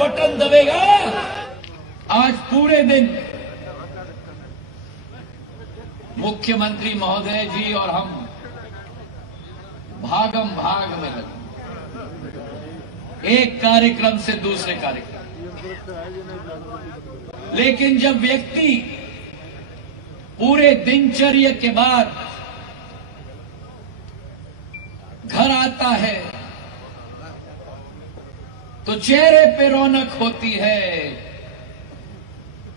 Button दबेगा। आज पूरे दिन मुख्यमंत्री महोदय जी और हम भागम भाग में लगे, एक कार्यक्रम से दूसरे कार्यक्रम। लेकिन जब व्यक्ति पूरे दिनचर्या के बाद घर आता है तो चेहरे पे रौनक होती है,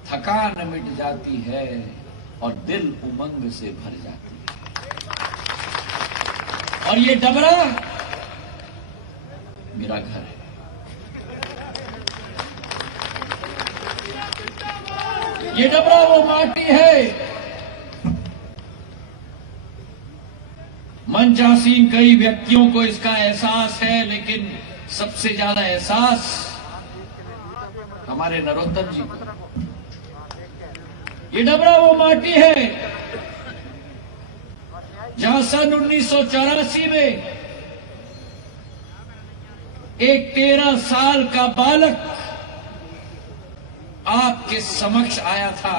थकान मिट जाती है और दिल उमंग से भर जाती है। और ये डबरा मेरा घर है। ये डबरा वो माटी है। मंचासीन कई व्यक्तियों को इसका एहसास है, लेकिन सबसे ज्यादा एहसास हमारे नरोत्तम जी को। ये डबरा वो माटी है जहां सन 1984 में एक 13 साल का बालक आपके समक्ष आया था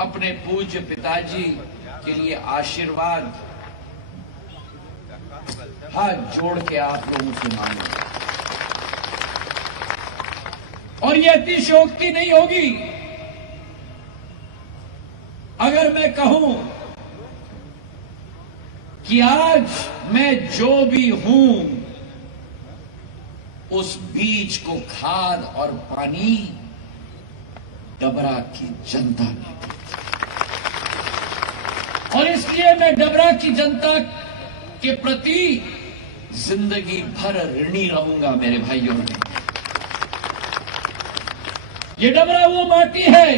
अपने पूज्य पिताजी के लिए आशीर्वाद हाथ जोड़ के आप लोगों से मांगे। और ये अतिशयोक्ति नहीं होगी अगर मैं कहूं कि आज मैं जो भी हूं उस बीज को खाद और पानी डबरा की जनता ने दी। और इसलिए मैं डबरा की जनता के प्रति जिंदगी भर ऋणी रहूंगा मेरे भाइयों। ये डबरा वो माटी है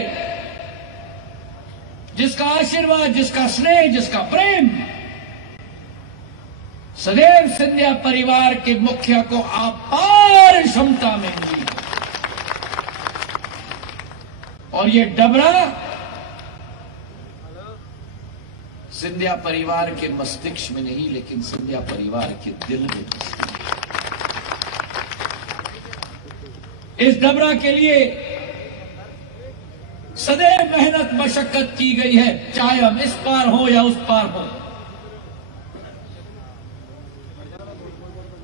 जिसका आशीर्वाद, जिसका स्नेह, जिसका प्रेम सदैव सिंधिया परिवार के मुखिया को अपार क्षमता में मिली। और ये डबरा सिंधिया परिवार के मस्तिष्क में नहीं, लेकिन सिंधिया परिवार के दिल में बसती है। इस डबरा के लिए सदैव मेहनत मशक्कत की गई है, चाहे हम इस पार हो या उस पार हो।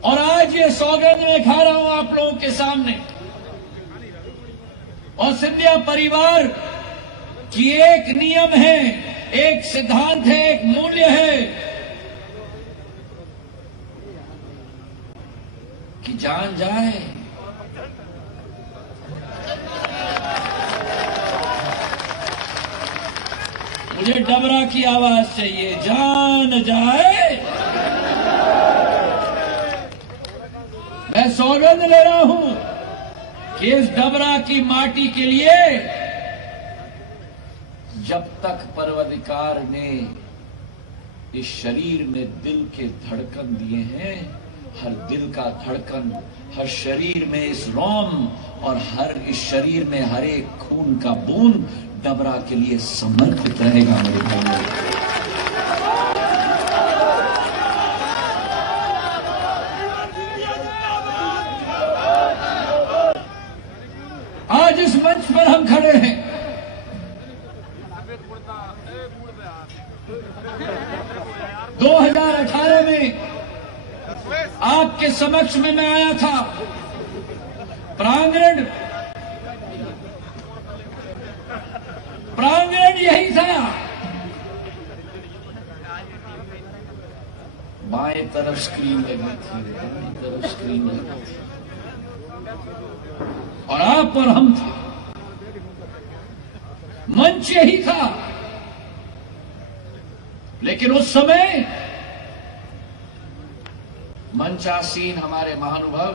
और आज ये सौगंध मैं खा रहा हूं आप लोगों के सामने। और सिंधिया परिवार की एक नियम है, एक सिद्धांत है, एक मूल्य है कि जान जाए मुझे डबरा की आवाज चाहिए, जान जाए। मैं सौगंध ले रहा हूं कि इस डबरा की माटी के लिए जब तक परवरदिगार ने इस शरीर में दिल के धड़कन दिए हैं, हर दिल का धड़कन, हर शरीर में इस रोम और हर इस शरीर में हर एक खून का बूंद डबरा के लिए समर्पित रहेगा मेरे भाइयों। आज इस मंच पर हम खड़े हैं, दो 2018 में आपके समक्ष में मैं आया था। प्रांगण यही था। बाएं तरफ स्क्रीन लगी थी, दाएं तरफ स्क्रीन लगी थी, और आप और हम थे। मंच यही था। लेकिन उस समय मंचासीन हमारे महानुभाव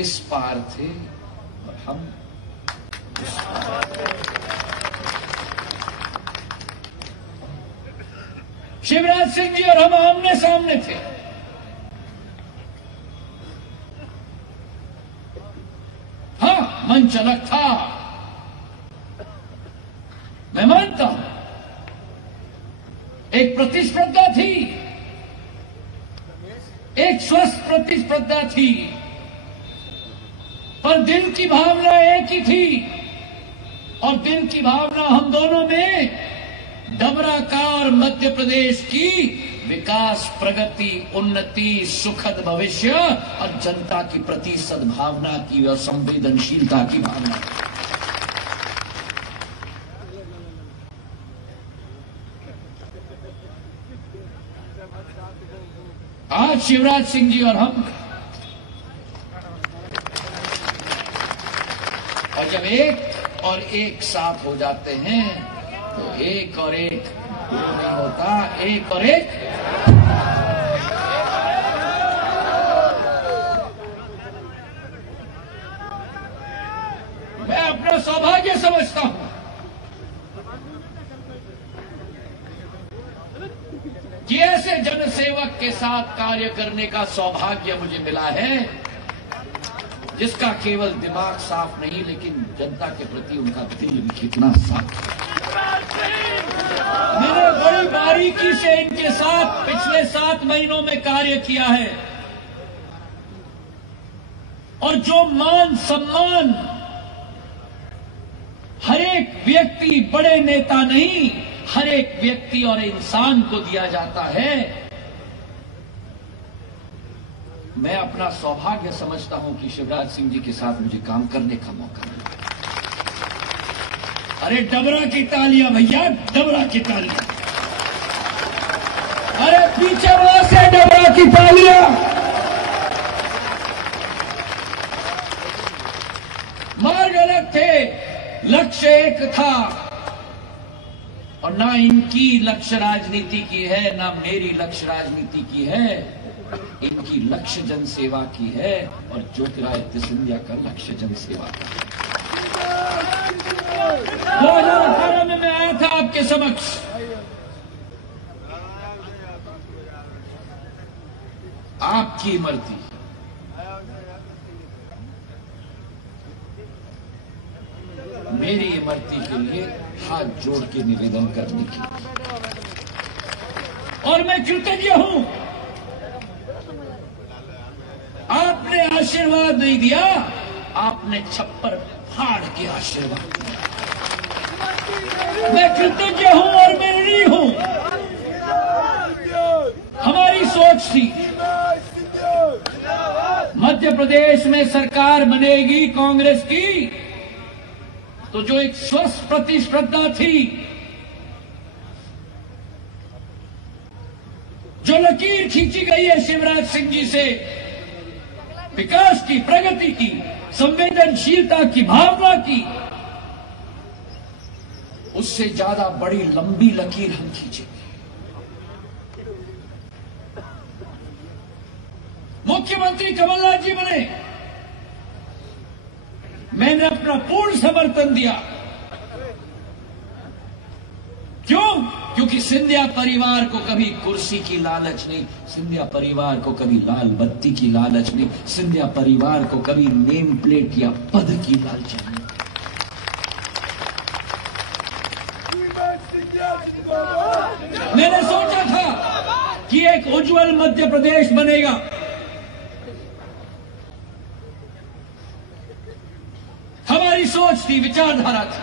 इस पार थे और हम उस पार। शिवराज सिंह जी और हम आमने सामने थे। हाँ, मंच अलग था, मैं मानता हूं। एक प्रतिस्पर्धा थी, एक स्वस्थ प्रतिस्पर्धा थी, पर दिल की भावना एक ही थी, और दिल की भावना हम दोनों में डबरा का और मध्य प्रदेश की विकास, प्रगति, उन्नति, सुखद भविष्य और जनता की प्रति सद्भावना की और संवेदनशीलता की भावना। आज शिवराज सिंह जी और हम, और जब एक और एक साथ हो जाते हैं तो एक और एक नहीं होता, एक और एक। मैं अपना सौभाग्य समझता हूं कि ऐसे जनसेवक के साथ कार्य करने का सौभाग्य मुझे मिला है, जिसका केवल दिमाग साफ नहीं लेकिन जनता के प्रति उनका दिल भी कितना साफ है। मैंने बड़ी बारीकी से इनके साथ पिछले 7 महीनों में कार्य किया है, और जो मान सम्मान हर एक व्यक्ति, बड़े नेता नहीं, हर एक व्यक्ति और इंसान को दिया जाता है, मैं अपना सौभाग्य समझता हूं कि शिवराज सिंह जी के साथ मुझे काम करने का मौका मिला। अरे डबरा की तालियां भैया, डबरा की तालियां। अरे पीछे वाले से डबरा की तालियां। मार्ग अलग थे, लक्ष्य एक था, और ना इनकी लक्ष्य राजनीति की है, ना मेरी लक्ष्य राजनीति की है। इनकी लक्ष्य जनसेवा की है और ज्योतिरादित्य सिंधिया का लक्ष्य जनसेवा का है। 2018 में मैं आया था आपके समक्ष, आपकी इमरती, मेरी इमरती के लिए हाथ जोड़ के निवेदन करने की, और मैं कृतज्ञ हूं। आपने आशीर्वाद नहीं दिया, आपने छप्पर फाड़ के आशीर्वाद दिया। मैं कृतज्ञ हूं और मैं ऋणी हूं। हमारी सोच थी मध्य प्रदेश में सरकार बनेगी कांग्रेस की, तो जो एक स्वस्थ प्रतिस्पर्धा थी, जो लकीर खींची गई है शिवराज सिंह जी से, विकास की, प्रगति की, संवेदनशीलता की, भावना की, उससे ज्यादा बड़ी लंबी लकीर हम खींचेंगे। मुख्यमंत्री कमलनाथ जी बने, मैंने अपना पूर्ण समर्थन दिया। क्यों? क्योंकि सिंधिया परिवार को कभी कुर्सी की लालच नहीं, सिंधिया परिवार को कभी लाल बत्ती की लालच नहीं, सिंधिया परिवार को कभी नेम प्लेट या पद की लालच नहीं। मैंने सोचा था कि एक उज्जवल मध्य प्रदेश बनेगा। हमारी सोच थी, विचारधारा थी,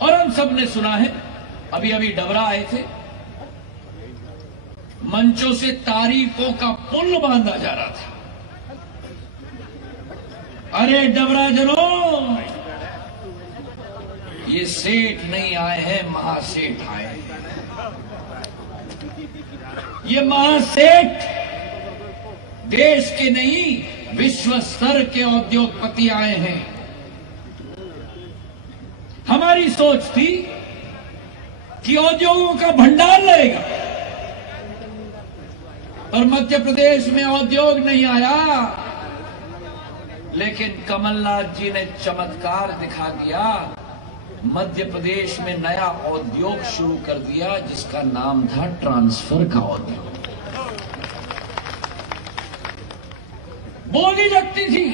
और हम सबने सुना है। अभी अभी डबरा आए थे, मंचों से तारीफों का पुल बांधा जा रहा था। अरे डबरा जनों, ये सेठ नहीं आए हैं, महासेठ आए हैं। ये महासेठ देश के नहीं, विश्व स्तर के उद्योगपति आए हैं। हमारी सोच थी कि उद्योगों का भंडार लगेगा, पर मध्य प्रदेश में उद्योग नहीं आया। लेकिन कमलनाथ जी ने चमत्कार दिखा दिया, मध्य प्रदेश में नया उद्योग शुरू कर दिया, जिसका नाम था ट्रांसफर का उद्योग। बोली लगती थी,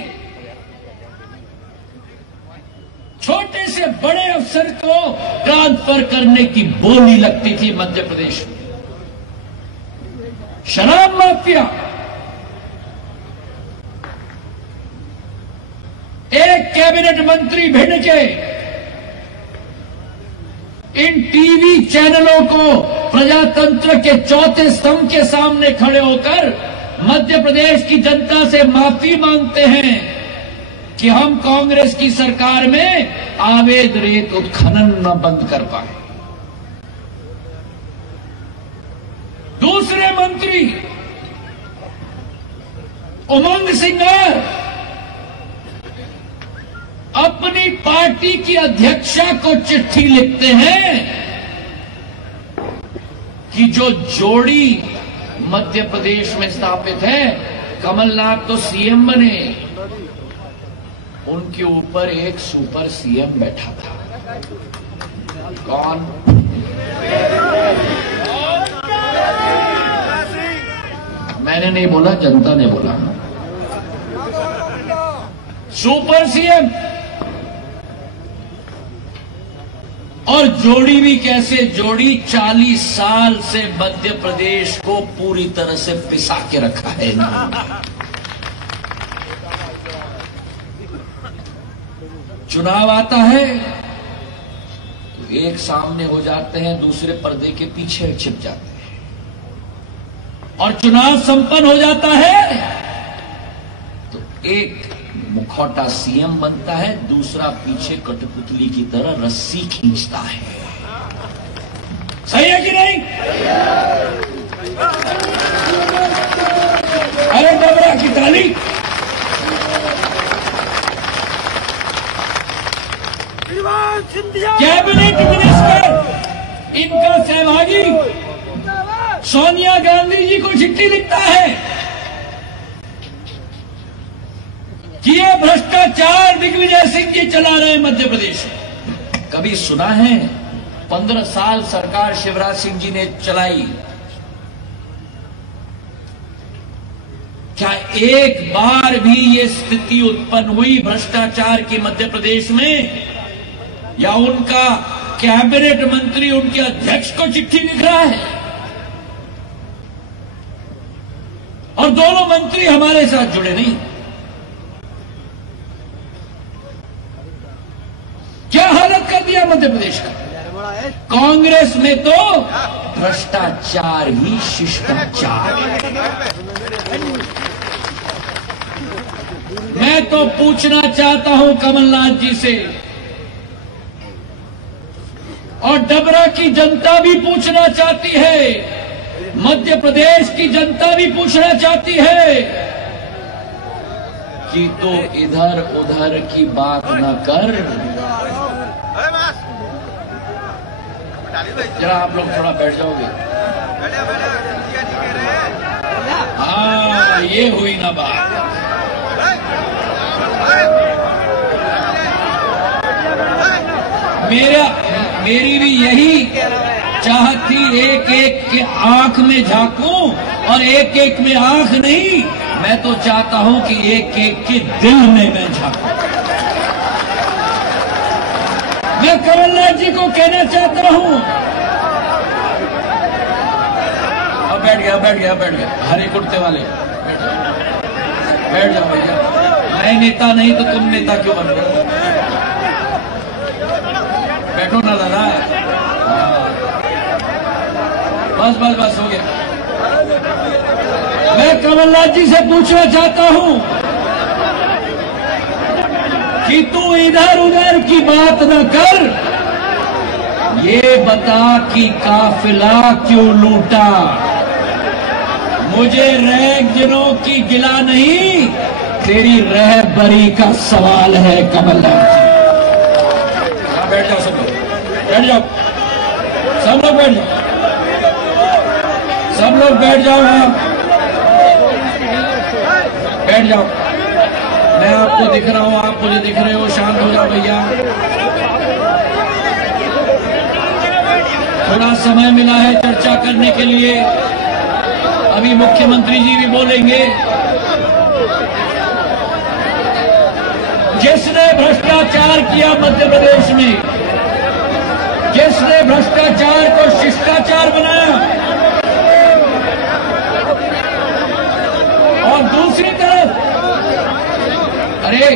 छोटे से बड़े अफसर को ट्रांसफर करने की बोली लगती थी मध्य प्रदेश में। शराब माफिया, कैबिनेट मंत्री भिंड के इन टीवी चैनलों को प्रजातंत्र के चौथे स्तंभ के सामने खड़े होकर मध्य प्रदेश की जनता से माफी मांगते हैं कि हम कांग्रेस की सरकार में अवैध रेत उत्खनन न बंद कर पाए। दूसरे मंत्री उमंग सिंगार अपनी पार्टी की अध्यक्षा को चिट्ठी लिखते हैं कि जो जोड़ी मध्य प्रदेश में स्थापित है, कमलनाथ तो सीएम बने, उनके ऊपर एक सुपर सीएम बैठा था। कौन? मैंने नहीं बोला, जनता ने बोला। Super CM. और जोड़ी भी कैसे जोड़ी? 40 साल से मध्य प्रदेश को पूरी तरह से पिसा के रखा है ना। चुनाव आता है तो एक सामने हो जाते हैं, दूसरे पर्दे के पीछे छिप जाते हैं, और चुनाव संपन्न हो जाता है तो एक मुखौटा सीएम बनता है, दूसरा पीछे कठपुतली की तरह रस्सी खींचता है। सही है कि नहीं? अरे डबरा की ताली। कैबिनेट मिनिस्टर इनका सहभागी सोनिया गांधी जी को चिट्ठी लिखता है कि ये भ्रष्टाचार दिग्विजय सिंह जी चला रहे हैं मध्य प्रदेश में। कभी सुना है? 15 साल सरकार शिवराज सिंह जी ने चलाई, क्या एक बार भी ये स्थिति उत्पन्न हुई भ्रष्टाचार की मध्य प्रदेश में? या उनका कैबिनेट मंत्री उनके अध्यक्ष को चिट्ठी लिख रहा है और दोनों मंत्री हमारे साथ जुड़े नहीं? क्या हालत कर दिया मध्य प्रदेश का? कांग्रेस में तो भ्रष्टाचार ही शिष्टाचार। मैं तो पूछना चाहता हूं कमलनाथ जी से, और डबरा की जनता भी पूछना चाहती है, मध्य प्रदेश की जनता भी पूछना चाहती है कि तो इधर उधर की बात न कर। जरा आप लोग थोड़ा बैठ जाओगे? हाँ, ये हुई ना बात। मेरी भी यही चाहत थी, एक एक के आंख में झांकूं, और एक एक में आंख नहीं, मैं तो चाहता हूं कि एक एक के दिल में मैं झांकूं। मैं कमलनाथ जी को कहना चाहता हूं, अब बैठ गया हरे कुर्ते वाले, बैठ जाओ भैया। मैं नेता नहीं तो तुम नेता क्यों बन रहे हो? बैठो ना दादा। बस हो गया। मैं कमलनाथ जी से पूछना चाहता हूं कि तू इधर उधर की बात न कर, ये बता कि काफिला क्यों लूटा। मुझे रैगजनों की गिला नहीं, तेरी रहबरी का सवाल है कमलनाथ जी। बैठ जाओ सब लोग, बैठ जाओ, सब लोग बैठ जाओ, सब लोग बैठ जाओ। बैठ जाओ। मैं आपको दिख रहा हूं, आप मुझे दिख रहे हो, शांत हो जाओ भैया। थोड़ा समय मिला है चर्चा करने के लिए, अभी मुख्यमंत्री जी भी बोलेंगे। जिसने भ्रष्टाचार किया मध्य प्रदेश में, जिसने भ्रष्टाचार को शिष्टाचार बनाया, और दूसरी तरफ अरे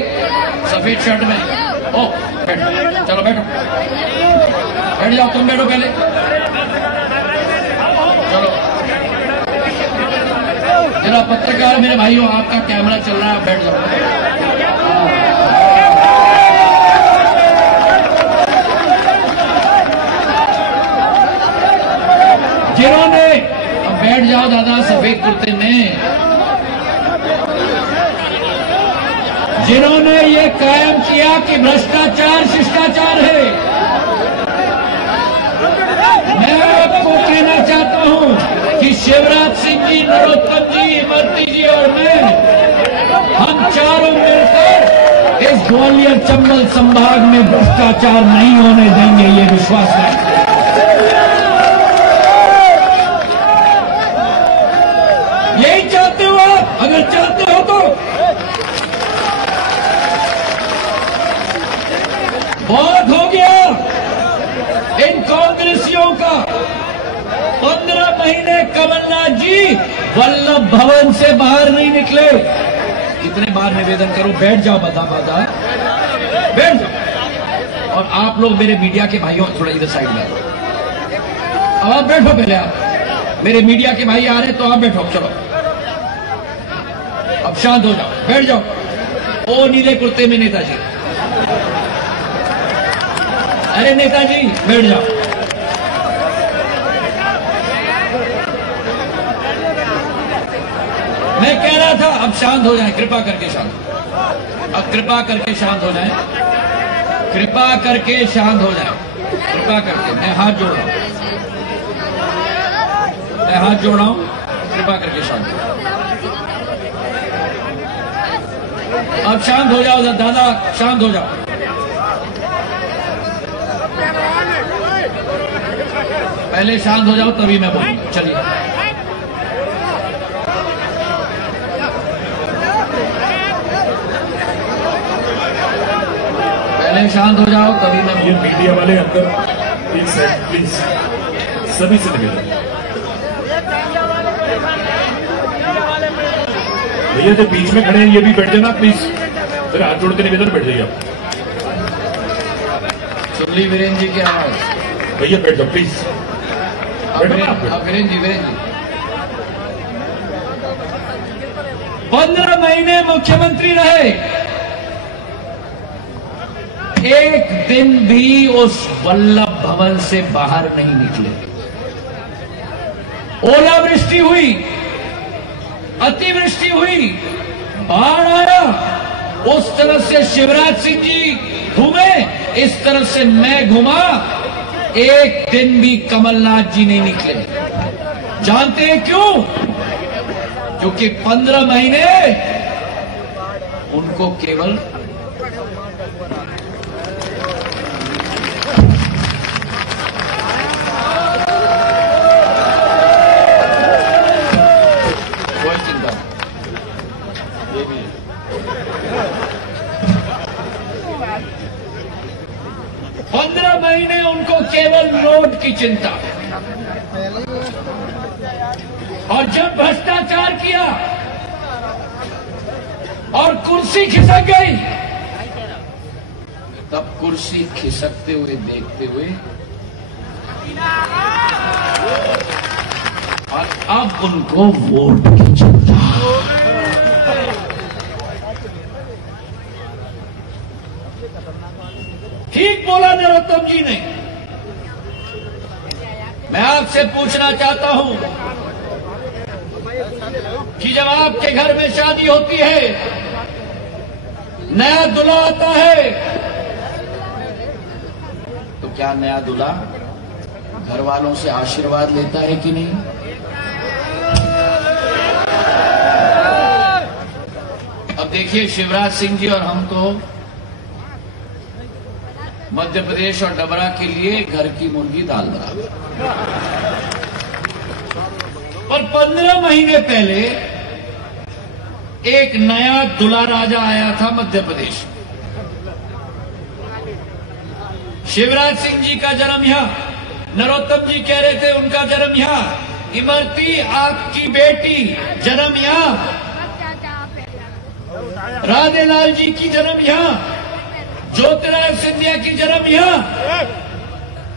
सफेद शर्ट में। ओ बैठो, चलो बैठो, बैठ जाओ, तुम बैठो पहले, चलो। जरा पत्रकार मेरे भाइयों, आपका कैमरा चल रहा है, बैठ जाओ। जिन्होंने, अब बैठ जाओ दादा सफेद कुर्ते में, जिन्होंने ये कायम किया कि भ्रष्टाचार शिष्टाचार है, मैं आपको कहना चाहता हूं कि शिवराज सिंह जी, नरोत्तम जी, इमरती जी और मैं, हम चारों मिलकर इस ग्वालियर चंबल संभाग में भ्रष्टाचार नहीं होने देंगे, ये विश्वास रखें। यही चाहते हो आप? अगर चाहते हो तो बहुत हो गया इन कांग्रेसियों का। 15 महीने कमलनाथ जी वल्लभ भवन से बाहर नहीं निकले। कितने बार निवेदन करूं, बैठ जाओ, बता बैठ जाओ। और आप लोग मेरे मीडिया के भाइयों, थोड़ा इधर साइड में, अब आप बैठो पहले। आप मेरे मीडिया के भाई आ रहे हैं तो आप बैठो, चलो अब शांत हो जाओ, बैठ जाओ। ओ नीले कुर्ते में नेताजी, अरे नेताजी बैठ जाओ। मैं कह रहा था अब शांत हो जाए, कृपा करके शांत, अब कृपा करके शांत हो जाए, कृपा करके शांत हो जाए, कृपा करके। मैं हाथ जोड़ रहा हूं, मैं हाथ जोड़ रहा हूं, कृपा करके शांत हो। अब शांत हो जाओ दादा, शांत हो जाओ। पहले शांत हो जाओ तभी मैं बोलूंगा, चलिए। पहले शांत हो जाओ तभी मैं बोलूंगा। ये मीडिया वाले अंदर प्लीज, सभी से निवेदन। भैया जो बीच में खड़े हैं ये भी बैठ जाना प्लीज, अरे हाथ जोड़ के निवेदन, बैठ जाइए आप। सुन ली वीरेंद्र जी की आवाज, भैया बैठ जाओ प्लीज। वीरेंद्र जी 15 महीने मुख्यमंत्री रहे, एक दिन भी उस वल्लभ भवन से बाहर नहीं निकले। ओलावृष्टि हुई, अतिवृष्टि हुई, बाढ़ आया, उस तरफ से शिवराज सिंह जी घूमे, इस तरफ से मैं घूमा, एक दिन भी कमलनाथ जी नहीं निकले। जानते हैं क्यों? क्योंकि 15 महीने उनको केवल कोई चिंता, ये भी 15 महीने उनको केवल नोट की चिंता। और जब भ्रष्टाचार किया और कुर्सी खिसक गई, तब कुर्सी खिसकते हुए देखते हुए और अब उनको वोट की चिंता। ठीक बोला नरोत्तम जी ने। मैं आपसे पूछना चाहता हूं कि जब आपके घर में शादी होती है, नया दूल्हा आता है, तो क्या नया दूल्हा घर वालों से आशीर्वाद लेता है कि नहीं? अब देखिए, शिवराज सिंह जी और हम तो मध्य प्रदेश और डबरा के लिए घर की मुर्गी दाल बराबर। पर 15 महीने पहले एक नया दूल्हा राजा आया था मध्य प्रदेश। शिवराज सिंह जी का जन्म यहां, नरोत्तम जी कह रहे थे उनका जन्म यहां, इमरती आपकी बेटी जन्म यहां, राधेलाल जी की जन्म यहां, ज्योतिरादित्य सिंधिया की जन्म यहां,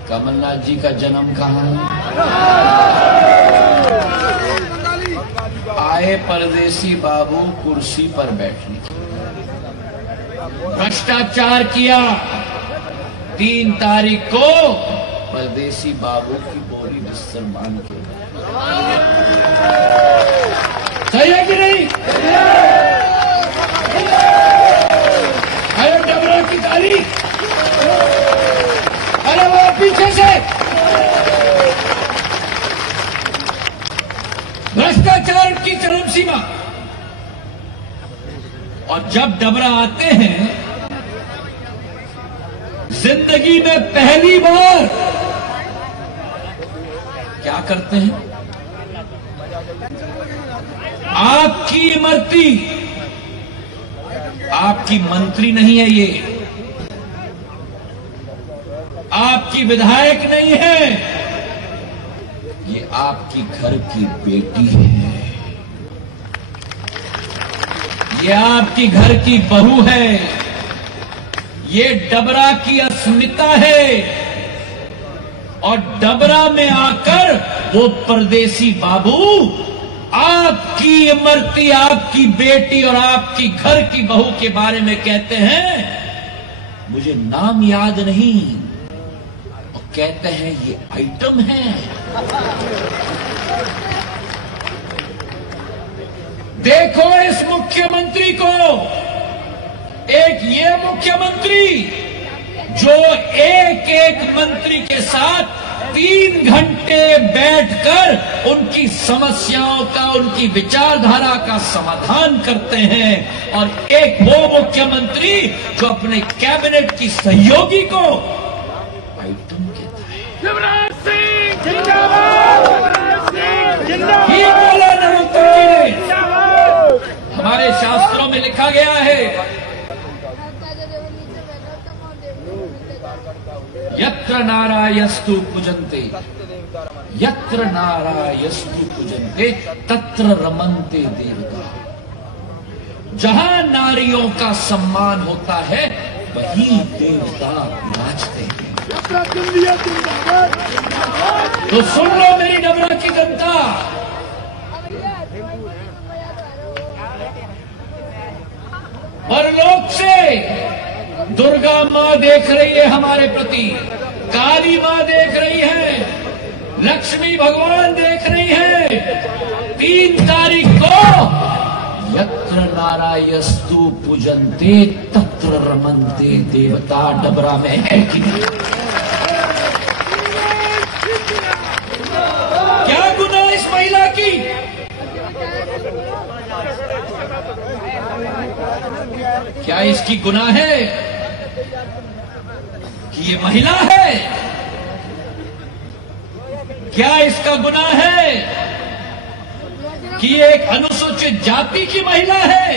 कमलनाथ जी का जन्म कहां आए परदेसी बाबू कुर्सी पर बैठने, भ्रष्टाचार किया। 3 तारीख को परदेसी बाबू की बोरी बिस्तर मान के, सही है कि नहीं? अरे डबरा की तारीख, अरे वो पीछे से भ्रष्टाचार की चरम सीमा। और जब डबरा आते हैं, जिंदगी में पहली बार क्या करते हैं? आपकी इमरती, आपकी मंत्री नहीं है ये, आपकी विधायक नहीं है, ये आपकी घर की बेटी है, ये आपकी घर की बहू है, ये डबरा की अस्मिता है। और डबरा में आकर वो परदेसी बाबू आपकी इमरती, आपकी बेटी और आपकी घर की बहू के बारे में कहते हैं, मुझे नाम याद नहीं, और कहते हैं ये आइटम है। देखो इस मुख्यमंत्री को, एक ये मुख्यमंत्री जो एक एक मंत्री के साथ 3 घंटे बैठकर उनकी समस्याओं का, उनकी विचारधारा का समाधान करते हैं, और एक वो मुख्यमंत्री जो अपने कैबिनेट की सहयोगी को आइटम कहता है। शिवराज सिंह जिंदाबाद, ही बोला नरोत्तम जी ने। हमारे शास्त्रों में लिखा गया है, यत्र नारायस्तु पूजन्ते, यत्र नारायस्तु पूजन्ते तत्र रमन्ते देवता। जहां नारियों का सम्मान होता है वहीं देवता विराजते हैं। तो सुन लो मेरी डबरा की जनता, परलोक से दुर्गा मां देख रही है हमारे प्रति, काली मां देख रही है, लक्ष्मी भगवान देख रही है। 3 तारीख को यत्र नारायस्तु पूजन्ते तत्र रमन्ते देवता डबरा में है कि नहीं? क्या गुनाह इस महिला की? क्या इसकी गुनाह है कि ये महिला है? क्या इसका गुनाह है कि ये एक अनुसूचित जाति की महिला है?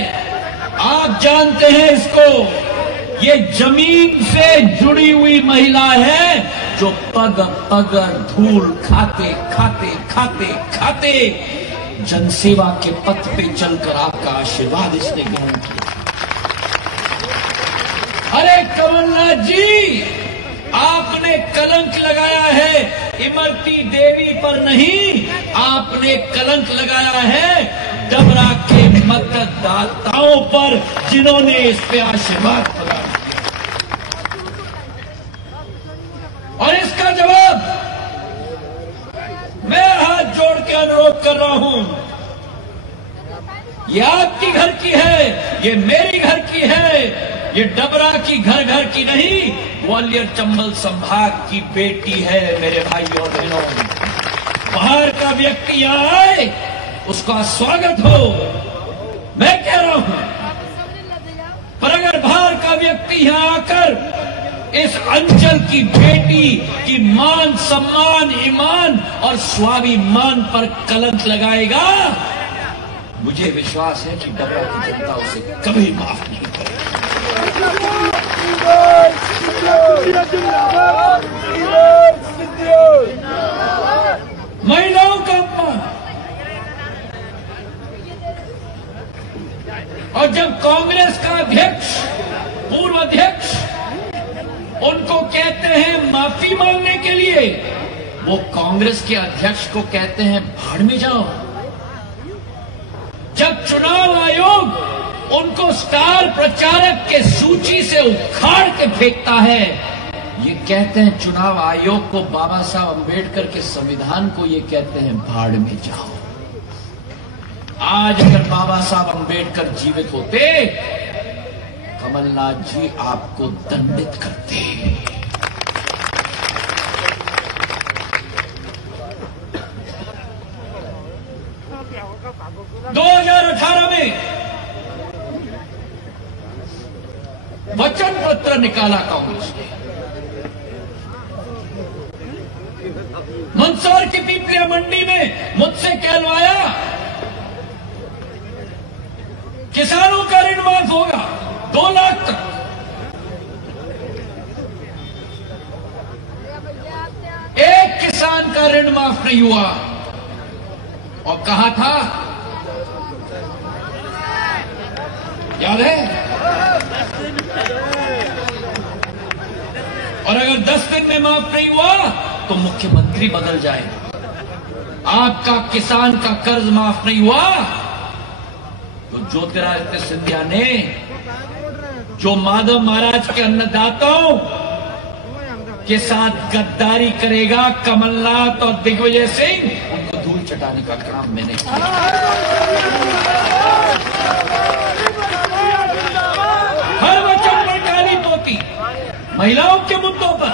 आप जानते हैं इसको, ये जमीन से जुड़ी हुई महिला है जो पग पग धूल खाते खाते खाते खाते जनसेवा के पथ पे चलकर आपका आशीर्वाद इसने ग्रहण किया। अरे कमलनाथ जी, आपने कलंक लगाया है इमरती देवी पर नहीं, आपने कलंक लगाया है डबरा के मतदाताओं पर, जिन्होंने इस पे आशीर्वाद प्रदान किया। और इसका जवाब मैं हाथ जोड़ के अनुरोध कर रहा हूं, ये आपकी घर की है, ये मेरी घर की है, ये डबरा की घर घर की नहीं, ग्वालियर चंबल संभाग की बेटी है। मेरे भाई और बहनों, बाहर का व्यक्ति यहां आए उसका स्वागत हो, मैं कह रहा हूं, पर अगर बाहर का व्यक्ति यहां आकर इस अंचल की बेटी की मान सम्मान, ईमान और स्वाभिमान पर कलंक लगाएगा, मुझे विश्वास है कि डबरा की जनता उसे कभी माफ नहीं करेगी। महिलाओं का अपमान, और जब कांग्रेस का अध्यक्ष, पूर्व अध्यक्ष उनको कहते हैं माफी मांगने के लिए, वो कांग्रेस के अध्यक्ष को कहते हैं भाड़ में जाओ। जब चुनाव आयोग उनको स्टार प्रचारक के सूची से उखाड़ के फेंकता है, ये कहते हैं चुनाव आयोग को, बाबा साहब अंबेडकर के संविधान को ये कहते हैं भाड़ में जाओ। आज अगर बाबा साहब अंबेडकर जीवित होते, कमलनाथ जी आपको दंडित करते। 2018 में वचन पत्र निकाला कांग्रेस ने। मंदसौर की पीपलिया मंडी में मुझसे कहलवाया किसानों का ऋण माफ होगा 2 लाख तक। एक किसान का ऋण माफ नहीं हुआ। और कहा था, याद है? और अगर 10 दिन में माफ नहीं हुआ तो मुख्यमंत्री बदल जाएगा। आपका किसान का कर्ज माफ नहीं हुआ तो ज्योतिरादित्य सिंधिया ने, जो माधव महाराज के अन्नदाताओं के साथ गद्दारी करेगा, कमलनाथ और दिग्विजय सिंह, उनको धूल चटाने का काम मैंने किया। हर वचन पर काली पोती, महिलाओं के मुद्दों पर,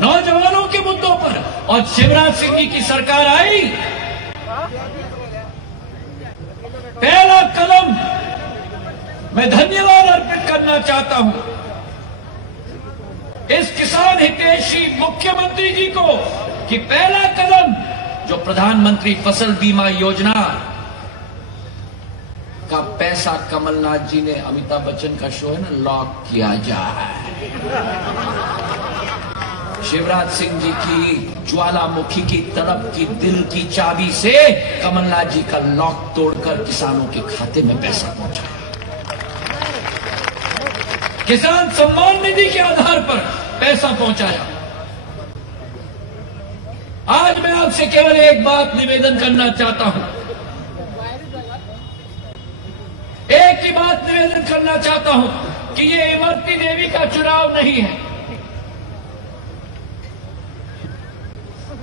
नौजवानों के मुद्दों पर। और शिवराज सिंह जी की सरकार आई, पहला कदम मैं धन्यवाद अर्पित करना चाहता हूं इस किसान हितैषी मुख्यमंत्री जी को कि पहला कदम जो प्रधानमंत्री फसल बीमा योजना का पैसा कमलनाथ जी ने, अमिताभ बच्चन का शो है ना, लॉक किया जाए। शिवराज सिंह जी की ज्वालामुखी की तड़प की दिल की चाबी से कमलनाथ जी का लॉक तोड़कर किसानों के खाते में पैसा पहुंचाया। किसान सम्मान निधि के आधार पर पैसा पहुंचाया। आज मैं आपसे केवल एक बात निवेदन करना चाहता हूं, एक ही बात निवेदन करना चाहता हूं कि ये इमरती देवी का चुनाव नहीं है,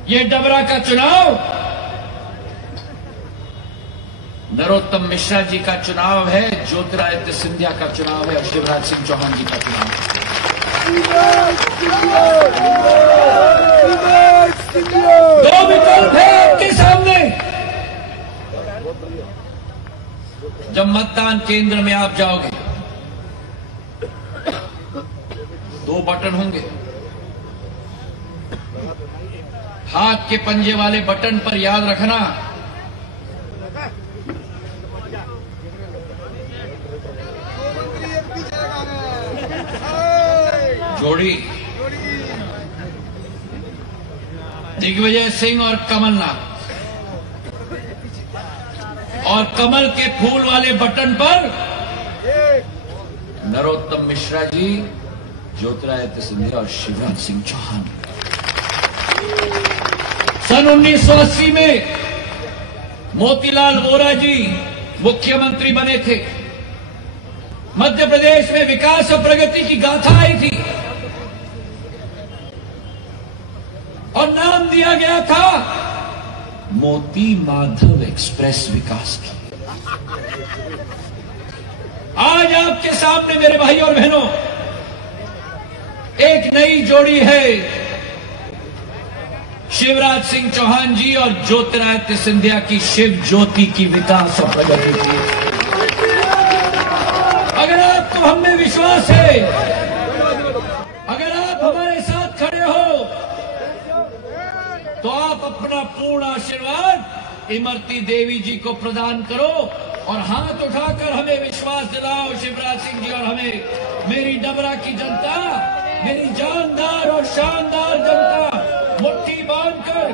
ये डबरा का चुनाव नरोत्तम मिश्रा जी का चुनाव है, ज्योतिरादित्य सिंधिया का चुनाव है और शिवराज सिंह चौहान जी का चुनाव है। दो विकल्प है आपके सामने। जब मतदान केंद्र में आप जाओगे, 2 बटन होंगे। हाथ के पंजे वाले बटन पर याद रखना, जोड़ी दिग्विजय सिंह और कमलनाथ, और कमल के फूल वाले बटन पर नरोत्तम मिश्रा जी, ज्योतिरादित्य सिंधिया और शिवराज सिंह चौहान। सन 1980 में मोतीलाल वोरा जी मुख्यमंत्री बने थे। मध्य प्रदेश में विकास और प्रगति की गाथा आई थी और नाम दिया गया था मोती माधव एक्सप्रेस विकास की। आज आपके सामने मेरे भाई और बहनों, एक नई जोड़ी है, शिवराज सिंह चौहान जी और ज्योतिरादित्य सिंधिया की शिव ज्योति की विकास और प्रगति की। अगर आपको हम में विश्वास है, अगर आप हमारे साथ खड़े हो, तो आप अपना पूर्ण आशीर्वाद इमरती देवी जी को प्रदान करो और हाथ उठाकर हमें विश्वास दिलाओ। शिवराज सिंह जी और हमें, मेरी डबरा की जनता, मेरी जानदार और शानदार जनता, मुट्ठी बांधकर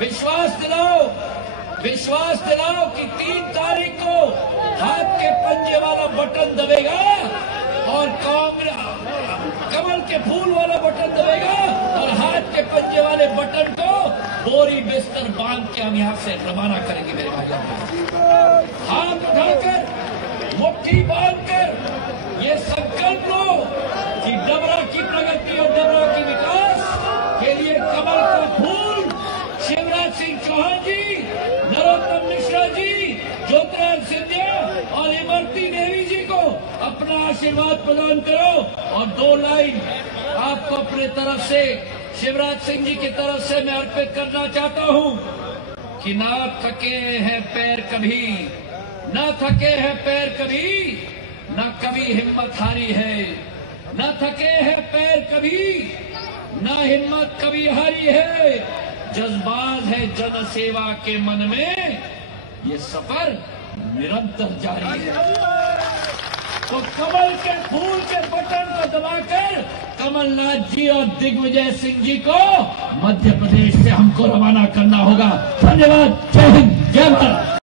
विश्वास दिलाओ कि 3 तारीख को हाथ के पंजे वाला बटन दबेगा और कमल के फूल वाला बटन दबेगा और हाथ के पंजे वाले बटन को बोरी बिस्तर बांध के हम यहां से रवाना करेंगे मेरे भाइयों को। हाथ उठाकर मुट्ठी बांधकर ये संकल्प लो कि डबरा की प्रगति और डबरा की विकास के लिए कमल का फूल शिवराज सिंह चौहान जी, नरोत्तम मिश्रा जी, ज्योतिराज सिंधिया और इमरती देवी जी को अपना आशीर्वाद प्रदान करो। और 2 लाइन आपको अपने तरफ से शिवराज सिंह जी की तरफ से मैं अर्पित करना चाहता हूं कि ना थके हैं पैर कभी, ना थके हैं पैर कभी, ना कभी हिम्मत हारी है, ना थके हैं पैर कभी, ना हिम्मत कभी हारी है, जज्बात है जन सेवा के मन में, ये सफर निरंतर जारी है। तो कमल के फूल के बटन को दबाकर कमलनाथ जी और दिग्विजय सिंह जी को मध्य प्रदेश से हमको रवाना करना होगा। धन्यवाद। जय हिंद, जय भारत।